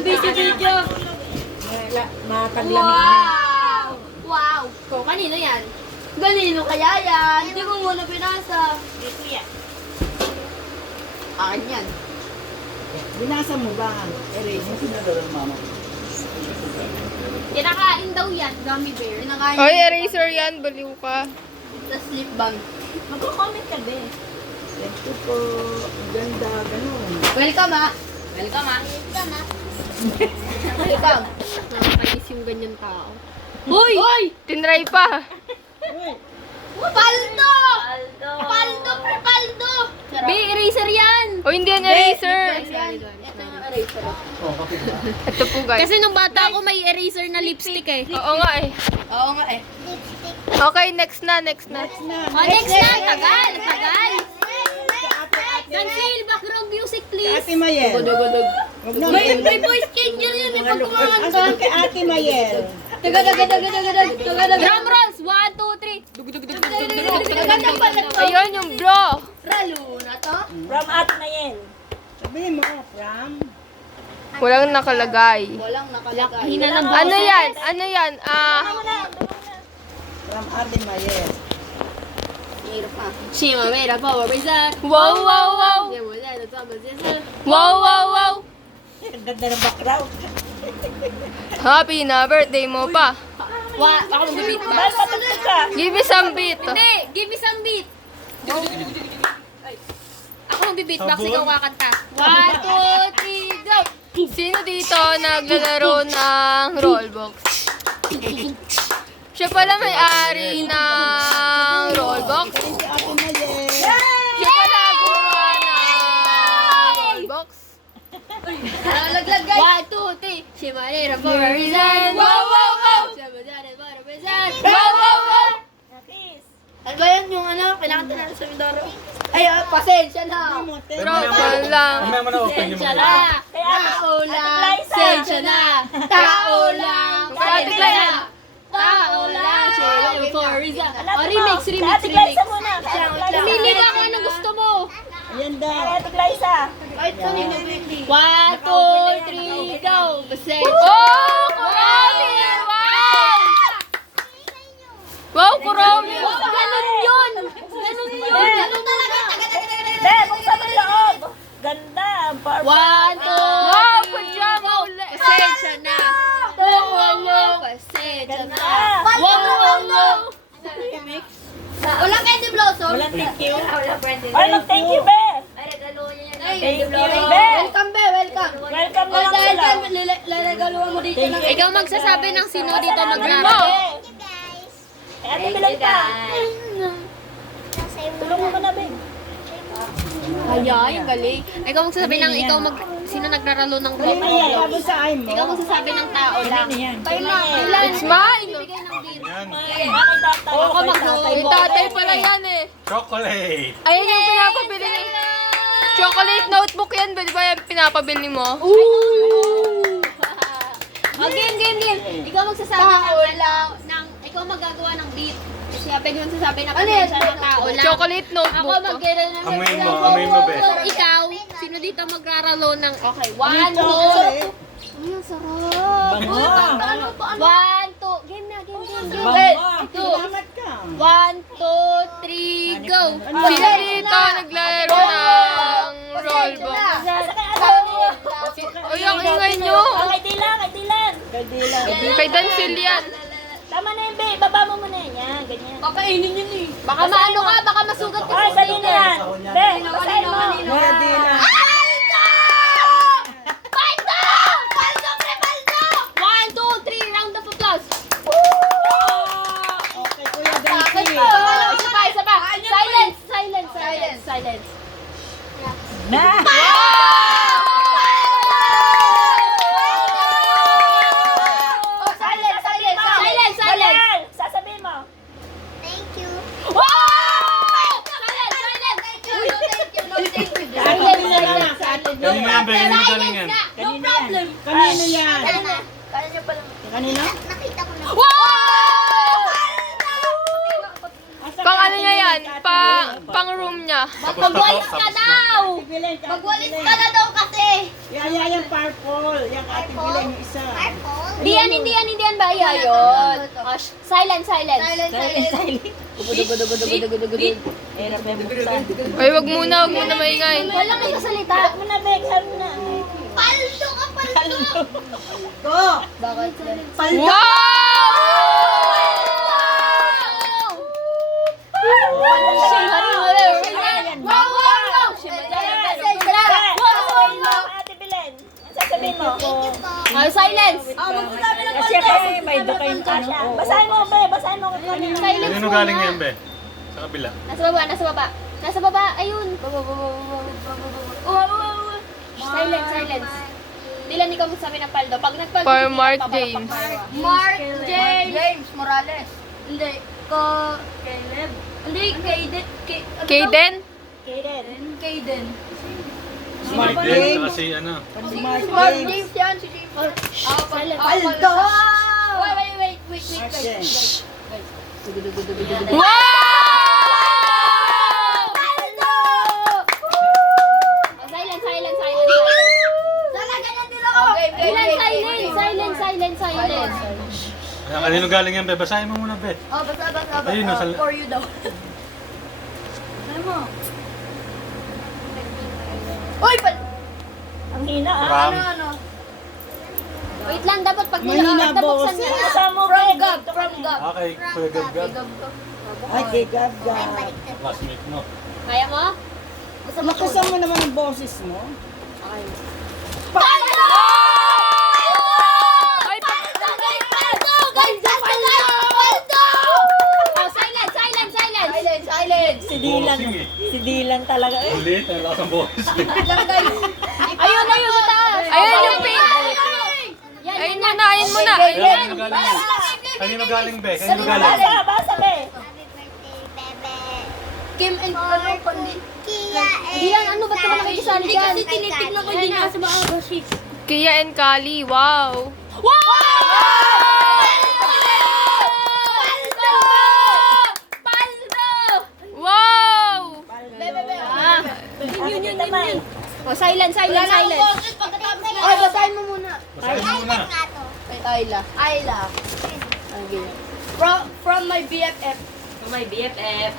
busy video. Mataglamig na. Wow! Wow! So, kanino yan? Kanino kaya yan? Hindi ko muna pinasa. Kuya. Akin yan. Binasa mo ba? Erase. Kinakain daw yan, gummy bear. Kinakain Oy, eraser yan. Baliw ka. Tapos lip balm. Magko-comment ka, be. Thank you po. Ang ganda, ganun. Welcome ha! Welcome ha! Welcome! Nakakainis yung ganyan tao. Hoy! Hoy! Tinry pa. Paldo! Paldo, pre, paldo! Be, eraser yan! O, hindi yan eraser. Ito yung eraser. Ito po, guys. Kasi nung bata ako may eraser na lipstick eh. Oo nga eh. Oo nga eh. Okay, next na. Oh, next na! Tagal! Tagal! Cancel! Background music, please! Ate Mayel. Huwag na. May voice changer yan eh pag kumakan ka. Asan kay Ate Mayel? Drum rolls! 1, 2, 3. Ayun yung bro. Ralo na to? From Ate Mayel. Sabihin mo, from? Walang nakalagay. Walang nakalagay. Hina ng Ano yan? Ano yan? From Ate Mayel. Shima made a power reset. Wow, wow, wow. Wow, wow, wow. Ang ganda ng background. Happy na birthday mo pa. Ako mag-beatbox. Dahil patugtog ka. Give me some beat. Hindi! Give me some beat! Ako mag-beatbox, ikaw kakanta. 1, 2, 3, go! Sino dito naglalaro ng Roblox? Siya pala may-ari ng Roblox. Si Ate Mayel. Siya pala gumawa ng Roblox. Nalaglag guys! 1, 2, 3. Shima made a power reset. Wow, wow, wow. Shima made a power reset. Wow, wow, wow. Peace. Ano ba yan yung ano? Kailangan natin sa Mindoro. Ay, pasensya na. Tropa lang. Mamaya mo na open yung Pasensya mga. na. Kaya Tao lang. Liza. Pasensya na. Tao lang. Ate Liza. Tao lang. Shima made a power reset. Alam Oh, mo, remix, kay remix, Ate remix. Glyza muna. Kay Ate Glyza. Pumili ka kung anong gusto mo. Ayan daw. Kay Ate Glyza. Kahit kanino pili. 1, 2, 3, go! Pasensya. Oh, kurami! Wow! Wow, kurami! Ganun yun! Ganun yun! Ganun talaga! Be, buksan mo yung loob. Ganda. Ang power. 1, 2, Wow, good job, uli. Pasensya na! Pasensya na! Wow! Walang candy blossom! Walang thank you. Ay, mag-thank you, be. Thank you, Be. Welcome, be! Welcome! Welcome na Oh, lang dahil sila. dyan, lalagaluhan mo dito ng... Ikaw magsasabi ng sino dito Salamat, maglaro. be. Kay Ate Bilog pa. Tulungan mo na, be. Kaya, yung galing. Ikaw magsasabi ng sino nagraralo ng Mayel, block. sabon sa ay mo. Ikaw magsasabi ng tao lang. Tayo lang. Ilan? It's mine. Bibigay ng beer. Yan. Bakit tatay? Ako mag-tatay Yung tatay pala yan eh. Chocolate. Ayun yung pinapabili ni... Chocolate notebook yan. Di ba yung pinapabili mo? Oh, game. Ikaw magsasabi ng ikaw magagawa ng beat. Kasi pwede mo magsasabi na pasensya ng tao lang. Chocolate Ako notebook. mag-gano'n ng... Amoy mo, be. Ikaw, sino dito magraralo ng... Okay, 1, 2... Chocolate. Ay, ang sarap. Bango. Ano pa? 1, 2... Game na. Bango. Salamat ka. 1, 2, 3, go! Sino dito naglalaro ng Roblox? Uy, ang ingay nyo. Kay Dylan. Kay Dylan. Kay Dancil yan. Tama na yun, be. Baba mo muna yan. Yan, ganyan. Kakainin yun eh. Baka maano ka, baka masugat ka Ay, dali na yan. Be, basahin mo. Kaya Dylan. Paldo! 1, 2, 3, round of applause! Okay, Kuya Dancy. Isa pa! Silence! Na. Oh, silence! Dali, sasabihin mo. Kanina yan, be. Kanina galing yan. No problem! Kanino yan? Kanino? Pang ano niya yan? Pang room niya. Tapos na to. Magwalis ka daw! Pipiling ka. Magwalis ka na daw kasi! Yung purple. Yung ate bilang yung isa. Hindi yan ba? Yun. Silent. Hirap yung buksan. Ay, wag muna maingay. Wala may kasalita. Huwag mo na, Bek. Huwag mo na. Paldo ka, paldo! Go! Bakit? Paldo! Ate Belen, ang sasabihin mo? Silence! Kasi kaya may dukain ka siya. Basahin mo, Be. Basahin mo. Silence Kanino muna. galing yan, be? Sa kabila. Nasa baba. Ayun. Silence. Dilan, ikaw magsabi ng paldo. Pag nagpaldo, For sige, Mark papalpak James. tayo. Mark James Morales. Hindi. Caleb. Hindi, Kaden. Kaden? Kaden. Mark James, saka si ano. Mark Mark James. James yan, si James. Paldo! Wait. James. Wow! Silence. Kanino galing yan, be? Basahin mo muna, be. Oh, basta. Ayun, nasa... For you daw. Ano mo? Uy, Ang hina, ah. Ram. ano? Wait lang, dapat pag Mahina, nabuksan boss. niya. Basahin mo, From Be. Gab. From Gab. Okay, Kuya Gab-Gab. Ay, kay Gab-Gab. Classmate mo. Kaya mo? Lakasan mo naman ang boses mo. Ay, Oh, silence. Silence. Si Dylan. Bossing eh. Si Dylan talaga. Ulit, ang lakas ng boses. Ayun, sa taas. ayun yung pink. Yan. Ayun muna. Kanino galing yan? Kanino galing, be? Kanino galing? Basa, Be. Kim and ano, Pandit. Diyan, ano ba ito nakikisali Hindi dyan? kasi tinitignan ko, hindi nga sa mga basis. Kia and Kali. Wow! Wow! Yun. Naman. Oh, silence. Ay, basahin mo muna. Basahin mo muna. Ayla. Okay. From my BFF. May BFF.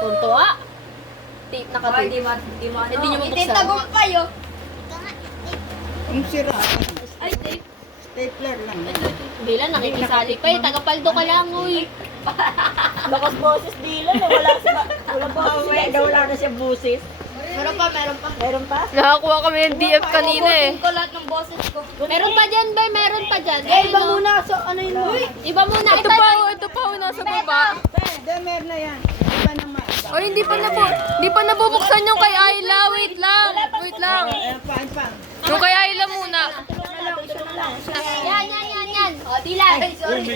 Tunto ah. Tape nakatape. Hindi mo. Hindi niyo mabuksan. Titagumpay, oh. Ang sira. Ay, tape. Stapler lang. Bila, nakikisali pa eh. Tagapaldo ka lang, uy. Bakas boses Dylan. Wala na siya busis. Meron pa. Meron pa? Nakakuha kami ng DF kanina eh. Ubusin ko lahat ng boses ko. Meron pa dyan, bay. Meron pa dyan. Iba muna. So, ano yun mo? Iba muna. Ito pa, nasa baba. Hindi, meron na yan. Iba naman. O, hindi pa nabubuksan yung kay Ayla. Wait lang. Paan pa. Yung kay Ayla muna. Yan. O, Dilan.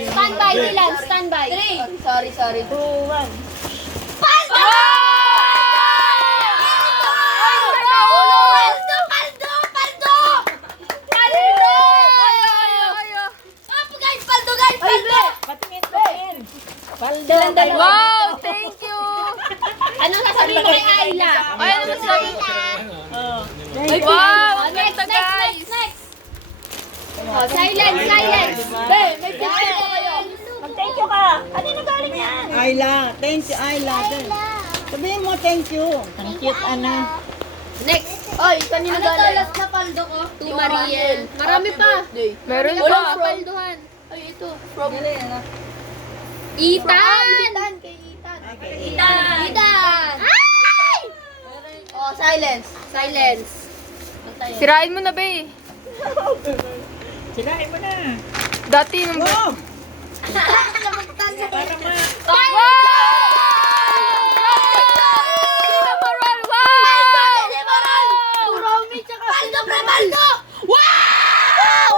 Standby, Dilan. Standby. 3. Sorry. 2, 1. Patingin. Paldo. Wow! Thank you! Ano sasabihin mo kay Ayla? Ay, ano masasabi mo? Oh. Wow! Oh, next, Ganda, guys! Oh, silence. May picture ko kayo. Mag-thank you ka. Kanino galing yan? Ayla. Thank you, Ayla. Sabihin mo thank you. Ang cute, ano. Next. Oy, kanina Ano galing? talas na paldo ko? To Mariel. Marami pa. Meron Wala pa. pa palduhan. Ay, ito. From Ethan. kay Ethan. Ethan. Ay! Oh, silence. Sirain mo na, be. Sirain mo na. Dati nung... Go! Wow! Sinamoral! Wow! Paldo! Wow!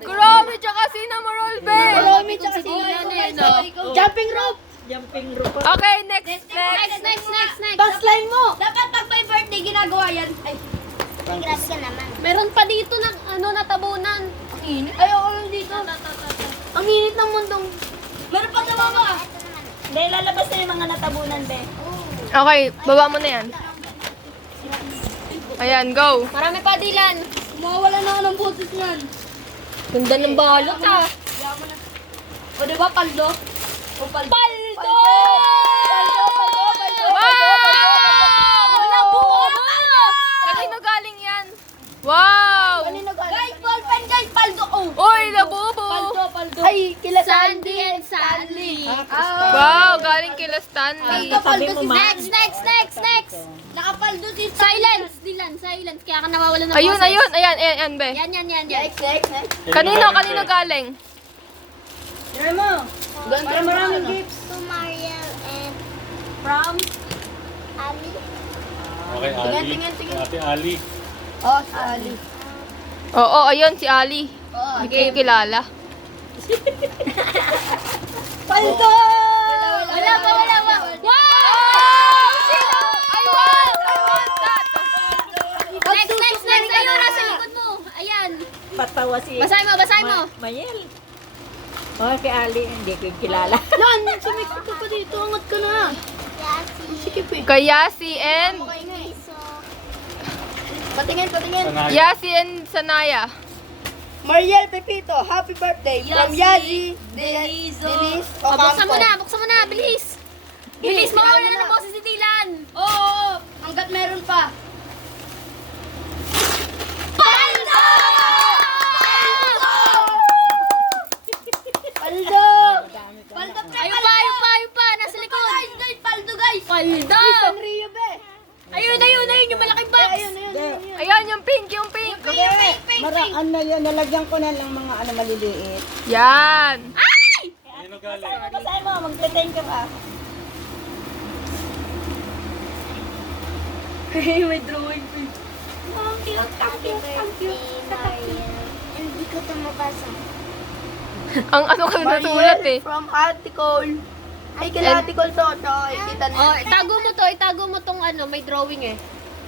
Grabe, tsaka sinamoral, be. Romy, tsaka si Jumping rope. Jumping rope. Okay, next. Next. Baseline mo. Dapat pag may birthday, ginagawa yan. Ay, Meron pa dito ng natabunan. ang init. Ay, oo, dito. Ang init ng mundong. Meron pa sa baba. Hindi, lalabas na yung mga natabunan, Be. Okay, baba mo na yan. Ayan, go. Marami pa, Dylan. Mawawala na ako ng boses niyan. Ganda ng balot, ah. O diba, paldo? O paldo? Paldo! Wow! Kanino galing yan? Wow! Guys, ballpen guys, paldo! Oh! Uy, labubo! Paldo. Ay, kila Sandy and Stanley. Wow, galing kila Stanley. Sabi mo, ma. Next. Nakapaldo si Silence, Dylan, silence. Kaya ka nawawala ng Ayun, boses. ayun, ayan, be. Yan. Next. Kanino galing? Tira mo. Para maraming gifts. To Mariel and From? Ali. Okay, Ali. Tingin. Ate Ali. Oh, si Ali. Oo, ayun, si Ali. Hindi kayo kilala. Paldo! Wala pa. Wow! Sino? I want that! Next. Ayun, nasa likod mo. Ayan. Patawa si Basahin mo. Mayel. Oh, kay Ali, hindi ko kilala. Lan, sumikip ka pa dito. Angat ka na. Yasi. Sikip eh. Kaya si and So, Patingin. Sanaya. Yasi and Sanaya. Mariel Pepito, happy birthday from Yazi, Denise, Denise, O, buksan Ocampo. mo na. Bilis. Bilis, mawawala na ng boses si Dylan. Oo, hanggat meron pa. Paldo! Paldo! Paldo, pre. Ayun pa. Nasa likod. Guys, paldo, guys. Paldo! Rio, be. Ayun, yung malaking box. Ayan, yung pink. Ano yan, nalagyan ko na lang mga maliliit. Yan. Kanino galing? Basahin mo, magte-thank you ka. May drawing. happy birthday, Mariel. Hindi ko ito mabasa. Ang ano ka natulat eh. From Ate Cole. Ay, kila Ate Cole to. Ay, kita na. Oh, itago mo tong may drawing eh.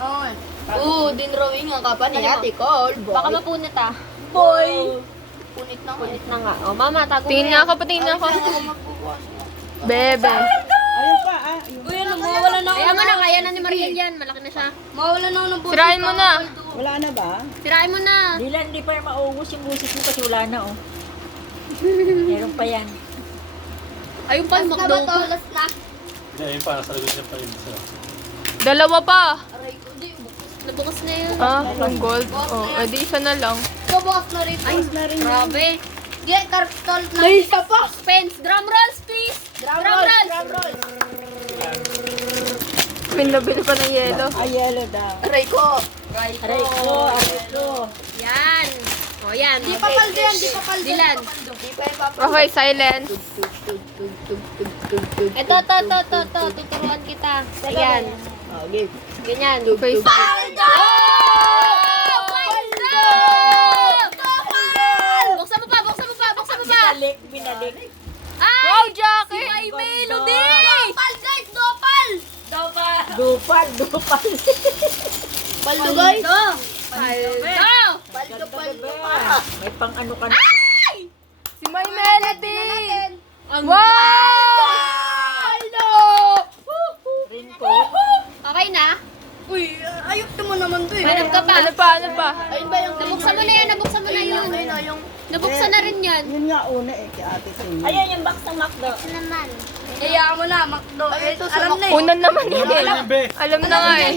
Oo. Oo, dinrawing ang kapa ni Ano mo? Ate Cole. Baka mapunit ah. Boy. Punit na nga. Punit na nga. Oh, mama, tago mo Tingin yan. nga ako, patingin ako. Magbubukas. Bebe. Ayun pa, yung Uy, ano, mawawala na ako. Kaya mo na, kaya na ni Mariel yan. Malaki na siya. Mawawala na ako ng busis. Sirain mo na. wala na ba? Sirain mo na. Dylan, hindi pa maubos yung busis mo kasi wala na, oh. Meron pa yan. Ayun pa, Last na ba McDo. to? Last na. Hindi, ayun pa. Nasa likod niya pa yun. Dalawa pa. Aray ko, di. Nabukas na yun. Ang gold. Oh, edi isa na lang. Ito, boss na rin. Ay, grabe. Get cartol na. May isa pa! Suspense. Drum rolls, please. Drum roll. Pinabili pa ng yelo. Ay, yellow daw. Aray ko. Aray ko. Yan. O, yan. Di pa paldo yan, di pa paldo. Dylan. Di pa ipapaldo. Okay, silence. Ito. Tuturuan kita. Ayan. Oh, game. Ganyan. Okay, Paldo! Buksan mo pa. Binalik. Ay! wow, Jackie! May melody! Dopal, guys! Dopal! Dupal. Paldo, guys! Paldo! Paldo. May pang ano ka na. Si May Melody! Ang Wow! Paldo! Raincoat. Okay na? Uy, ayok mo naman to eh. Hanap ka pa. Ano pa? Ayun ba yung... Nabuksan mo na yan. Ayun, yung... Nabuksan na rin yan. Yun nga una kay ate sa inyo. Ayan yung box ng McDo. naman. Hayaan mo na, Macdo. Ito, alam na eh. Unan naman Kanino eh. galing, be? Alam na nga eh.